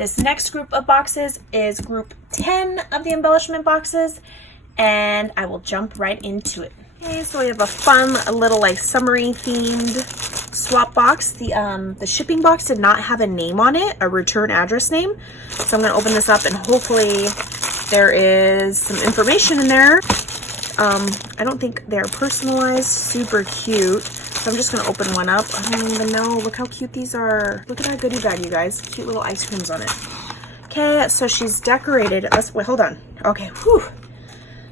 This next group of boxes is group 10 of the embellishment boxes, and I will jump right into it. Okay, so we have a fun little like summery themed swap box. The shipping box did not have a name on it, a return address name. So I'm gonna open this up and hopefully there is some information in there. I don't think they're personalized, super cute. So I'm just gonna open one up. I don't even know, look how cute these are. Look at that goodie bag, you guys. Cute little ice creams on it. Okay, so she's decorated. Wait, hold on. Okay, whew.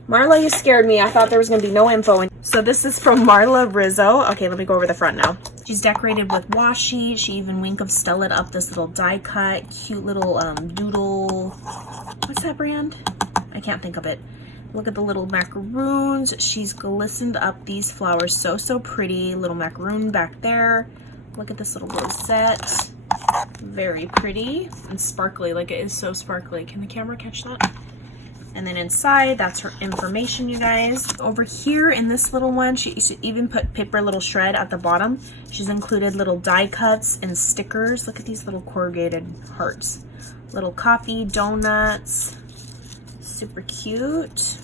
Marla, you scared me. I thought there was going to be no info. So this is from Marla Rizzo. Okay, let me go over the front now. She's decorated with washi. She even wink of Stellaed up this little die cut, cute little doodle. What's that brand? I can't think of it. Look at the little macaroons. She's glistened up these flowers. So pretty. Little macaroon back there. Look at this little rosette. Very pretty and sparkly. Like, it is so sparkly. Can the camera catch that? And then inside, that's her information, you guys. Over here in this little one, she even put paper little shred at the bottom. She's included little die cuts and stickers. Look at these little corrugated hearts. Little coffee, donuts. Super cute.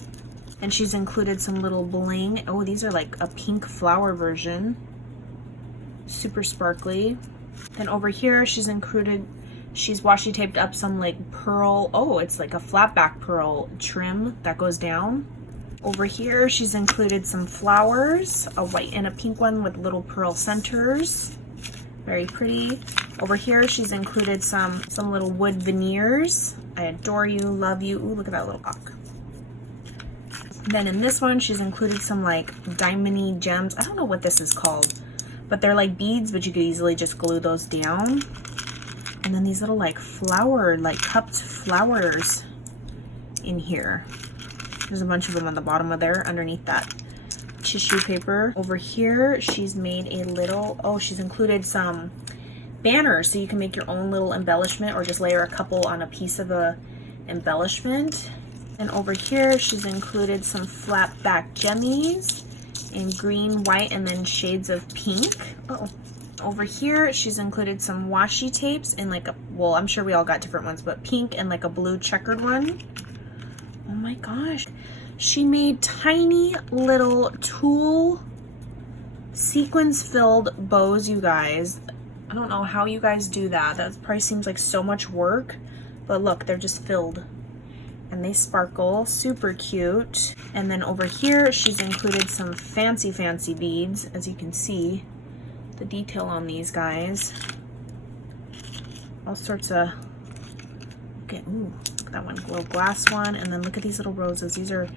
And she's included some little bling. Oh, these are like a pink flower version. Super sparkly. Then over here, she's washi taped up some like pearl, oh, it's like a flat back pearl trim that goes down. Over here, she's included some flowers, a white and a pink one with little pearl centers. Very pretty. Over here, she's included some little wood veneers. I adore you, love you. Ooh, look at that little cock. Then in this one, she's included some like diamond-y gems. I don't know what this is called, but they're like beads, but you could easily just glue those down. And then these little like flower, like cupped flowers in here. There's a bunch of them on the bottom of there underneath that tissue paper. Over here, she's made a little, oh, she's included some banners so you can make your own little embellishment or just layer a couple on a piece of a embellishment. And over here, she's included some flat back jemmies in green, white, and then shades of pink. Oh. Over here, she's included some washi tapes in like a, well, I'm sure we all got different ones, but pink and like a blue checkered one. Oh my gosh. She made tiny little tulle sequins filled bows, you guys. I don't know how you guys do that. That probably seems like so much work, but look, they're just filled and they sparkle, super cute. And then over here, she's included some fancy beads, as you can see. The detail on these guys, all sorts of, okay, ooh, look at that one, little glass one, and then look at these little roses. These are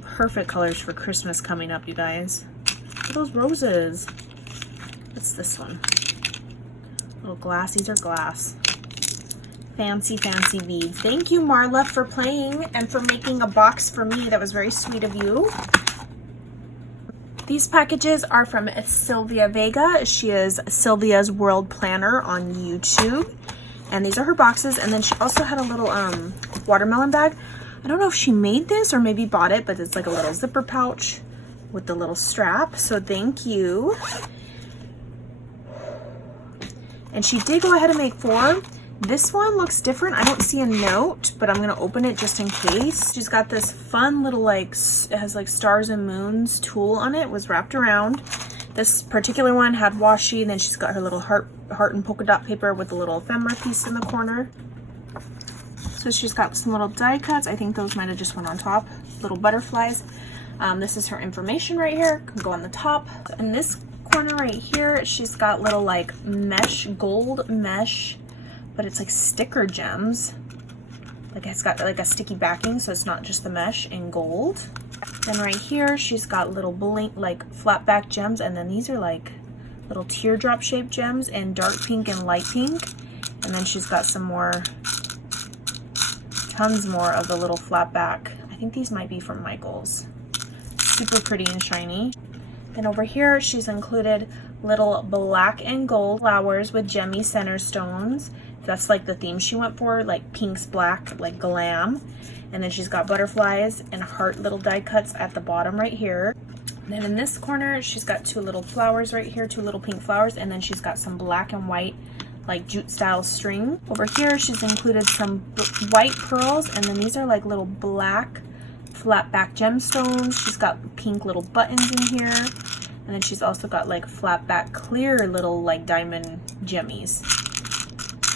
perfect colors for Christmas coming up, you guys. Look at those roses. What's this one? Little glass, these are glass. Fancy beads. Thank you, Marla, for playing and for making a box for me. That was very sweet of you. These packages are from Silvia Vega. She is Silvia's World Planner on YouTube. And these are her boxes. And then she also had a little watermelon bag. I don't know if she made this or maybe bought it, but it's like a little zipper pouch with the little strap. So thank you. And she did go ahead and make 4. This one looks different. I don't see a note, but I'm gonna open it just in case. She's got this fun little like, it has like stars and moons tulle on it. It was wrapped around. This particular one had washi, and then she's got her little heart and polka dot paper with a little ephemera piece in the corner. So she's got some little die cuts. I think those might have just went on top. Little butterflies. This is her information right here. Can go on the top. In this corner right here, she's got little like mesh, gold mesh, but it's like sticker gems. Like it's got like a sticky backing, so it's not just the mesh in gold. Then right here, she's got little bling, like flat back gems, and then these are like little teardrop shaped gems in dark pink and light pink. And then she's got some more, tons more of the little flat back. I think these might be from Michael's. Super pretty and shiny. Then over here, she's included little black and gold flowers with gemmy center stones. That's like the theme she went for, like pinks, black, like glam. And then she's got butterflies and heart little die cuts at the bottom right here. And then in this corner, she's got 2 little flowers right here, 2 little pink flowers. And then she's got some black and white like jute style string. Over here, she's included some white pearls, and then these are like little black flat back gemstones. She's got pink little buttons in here, and then she's also got like flat back clear little like diamond gemmies.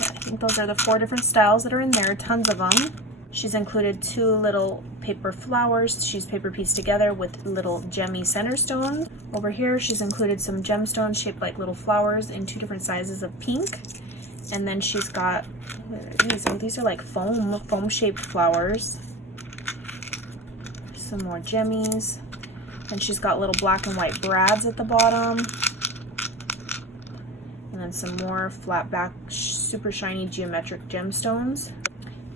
Yeah, I think those are the 4 different styles that are in there, tons of them. She's included 2 little paper flowers. She's paper pieced together with little gemmy center stones. Over here, she's included some gemstones shaped like little flowers in 2 different sizes of pink. And then she's got, what are these? Oh, these are like foam shaped flowers. Some more gemmies. And she's got little black and white brads at the bottom. And then some more flat back, super shiny geometric gemstones.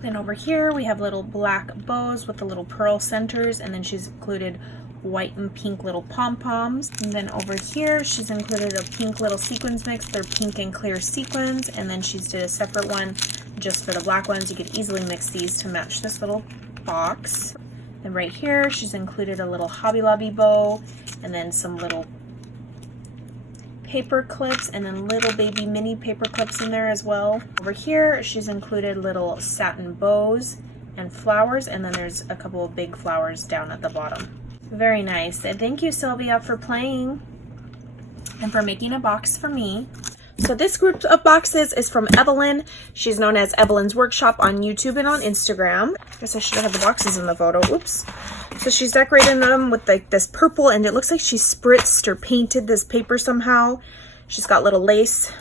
Then over here we have little black bows with the little pearl centers, and then she's included white and pink little pom-poms. And then over here she's included a pink little sequins mix. They're pink and clear sequins, and then she's did a separate one just for the black ones. You could easily mix these to match this little box. Then right here she's included a little Hobby Lobby bow, and then some little paper clips, and then little baby mini paper clips in there as well. Over here she's included little satin bows and flowers, and then there's a couple of big flowers down at the bottom. Very nice. And thank you, Silvia, for playing and for making a box for me. So this group of boxes is from Evelyn. She's known as Evelyn's Workshop on YouTube and on Instagram. I guess I should have had the boxes in the photo. Oops. So she's decorating them with like this purple, and it looks like she spritzed or painted this paper somehow. She's got little lace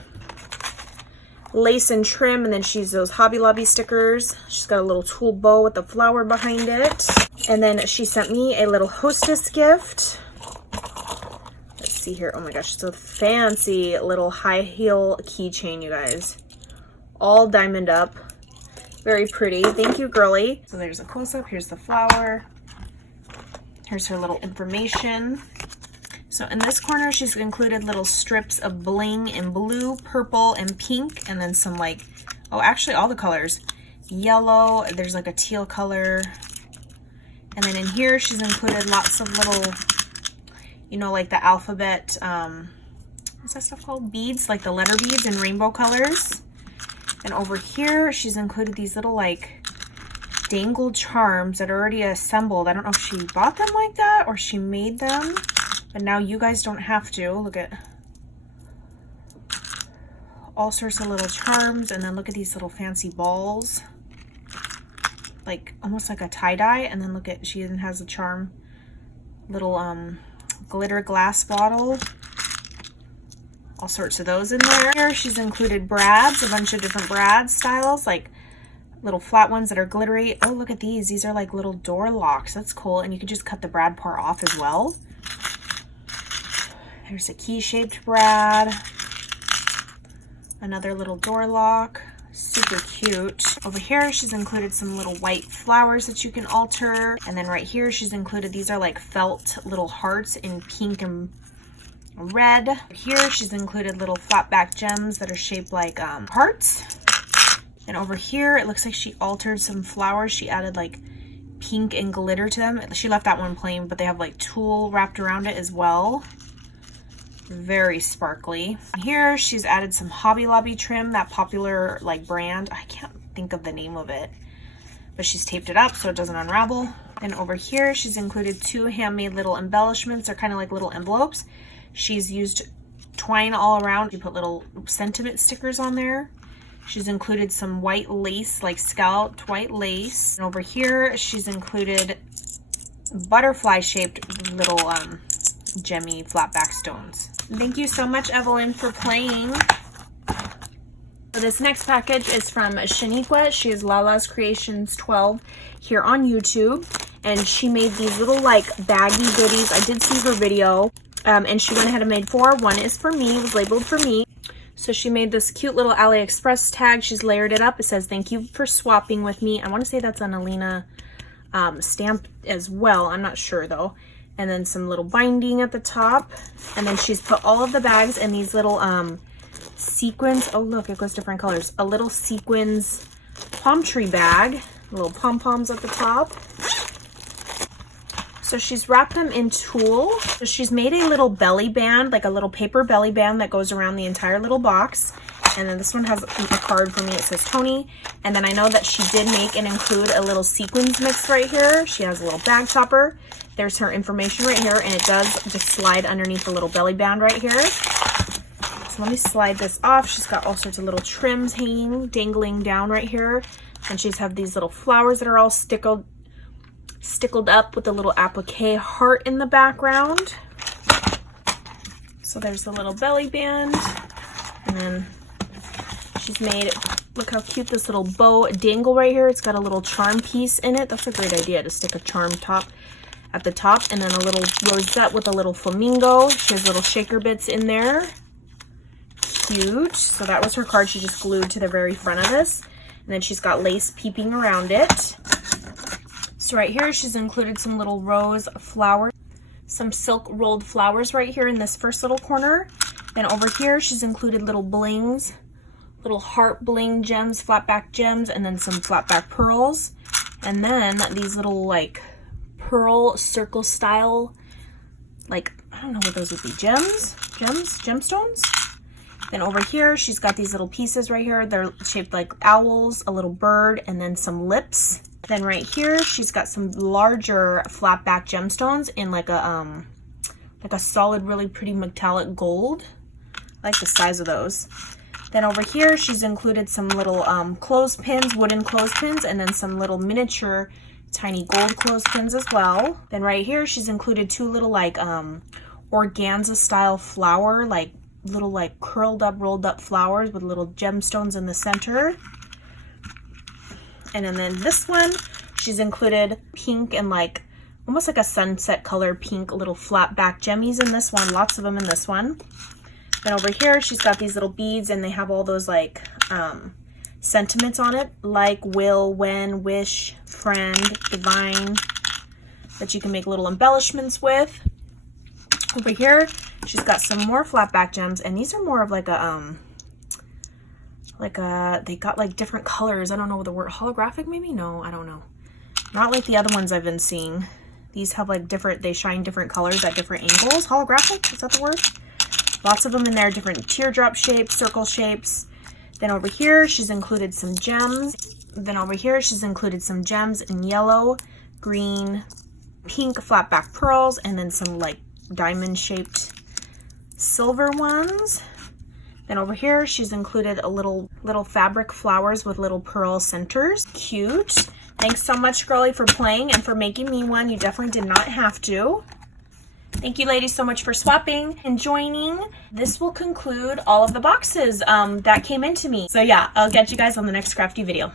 and trim, and then she's those Hobby Lobby stickers. She's got a little tulle bow with a flower behind it. And then she sent me a little hostess gift. Let's see here. Oh my gosh, it's a fancy little high heel keychain, you guys. All diamond up. Very pretty. Thank you, girly. So there's a close-up. Here's the flower. Here's her little information. So in this corner, she's included little strips of bling in blue, purple, and pink, and then some like, oh, actually all the colors. Yellow, there's like a teal color. And then in here, she's included lots of little, you know, like the alphabet, what's that stuff called? Beads, like the letter beads in rainbow colors. And over here, she's included these little like dangle charms that are already assembled. I don't know if she bought them like that or she made them, but now you guys don't have to. Look at all sorts of little charms, and then look at these little fancy balls, like almost like a tie-dye. And then look at, she even has a charm little glitter glass bottle, all sorts of those in there. Here she's included brads, a bunch of different brad styles, like little flat ones that are glittery. Oh, look at these. These are like little door locks. That's cool. And you could just cut the brad part off as well. There's a key-shaped brad. Another little door lock. Super cute. Over here, she's included some little white flowers that you can alter. And then right here, she's included, these are like felt little hearts in pink and red. Here, she's included little flat back gems that are shaped like hearts. And over here, it looks like she altered some flowers. She added like pink and glitter to them. She left that one plain, but they have like tulle wrapped around it as well. Very sparkly. Here, she's added some Hobby Lobby trim, that popular like brand. I can't think of the name of it, but she's taped it up so it doesn't unravel. And over here, she's included 2 handmade little embellishments. They're kind of like little envelopes. She's used twine all around. She put little sentiment stickers on there. She's included some white lace, like scalloped white lace. And over here, she's included butterfly-shaped little gemmy flat back stones. Thank you so much, Evelyn, for playing. So this next package is from Shaniqua. She is Lala's Creations 12 here on YouTube. And she made these little like baggy goodies. I did see her video. And she went ahead and made 4. One is for me. It was labeled for me. So she made this cute little AliExpress tag. She's layered it up. It says, "Thank you for swapping with me." I want to say that's an Alina stamp as well. I'm not sure though. And then some little binding at the top. And then she's put all of the bags in these little sequins. Oh, look, it goes different colors. A little sequins palm tree bag. Little pom-poms at the top. So she's wrapped them in tulle. So she's made a little belly band, like a little paper belly band that goes around the entire little box. And then this one has a card for me. It says Toni. And then I know that she did make and include a little sequins mix right here. She has a little bag topper. There's her information right here. And it does just slide underneath the little belly band right here. So let me slide this off. She's got all sorts of little trims hanging, dangling down right here. And she's have these little flowers that are all stickled up with a little applique heart in the background. So there's the little belly band. And then she's made, look how cute this little bow dangle right here. It's got a little charm piece in it. That's a great idea to stick a charm top at the top. And then a little rosette with a little flamingo. She has little shaker bits in there. Cute. So that was her card. She just glued to the very front of this. And then she's got lace peeping around it. So right here, she's included some little rose flowers, some silk rolled flowers right here in this first little corner. Then over here, she's included little blings, little heart bling gems, flat back gems, and then some flat back pearls. And then these little like pearl circle style, like, I don't know what those would be, gemstones? Then over here, she's got these little pieces right here. They're shaped like owls, a little bird, and then some lips. Then right here, she's got some larger flat back gemstones in like a solid, really pretty metallic gold. I like the size of those. Then over here, she's included some little clothespins, wooden clothespins, and then some little miniature tiny gold clothespins as well. Then right here, she's included two little like organza style flower, like little like curled up, rolled up flowers with little gemstones in the center. And then this one, she's included pink and like almost like a sunset color pink little flat back gemmies in this one. Lots of them in this one. Then over here, she's got these little beads and they have all those like sentiments on it, like will, when, wish, friend, divine, that you can make little embellishments with. Over here, she's got some more flat back gems, and these are more of like a they got like different colors. I don't know what the word, holographic maybe? No, I don't know. Not like the other ones I've been seeing. These have like different, they shine different colors at different angles. Holographic, is that the word? Lots of them in there, different teardrop shapes, circle shapes. Then over here, she's included some gems. Then over here, she's included some gems in yellow, green, pink flat back pearls, and then some like diamond shaped silver ones. Then over here, she's included a little fabric flowers with little pearl centers. Cute. Thanks so much, girlie, for playing and for making me one. You definitely did not have to. Thank you, ladies, so much for swapping and joining. This will conclude all of the boxes that came into me. So yeah, I'll catch you guys on the next crafty video.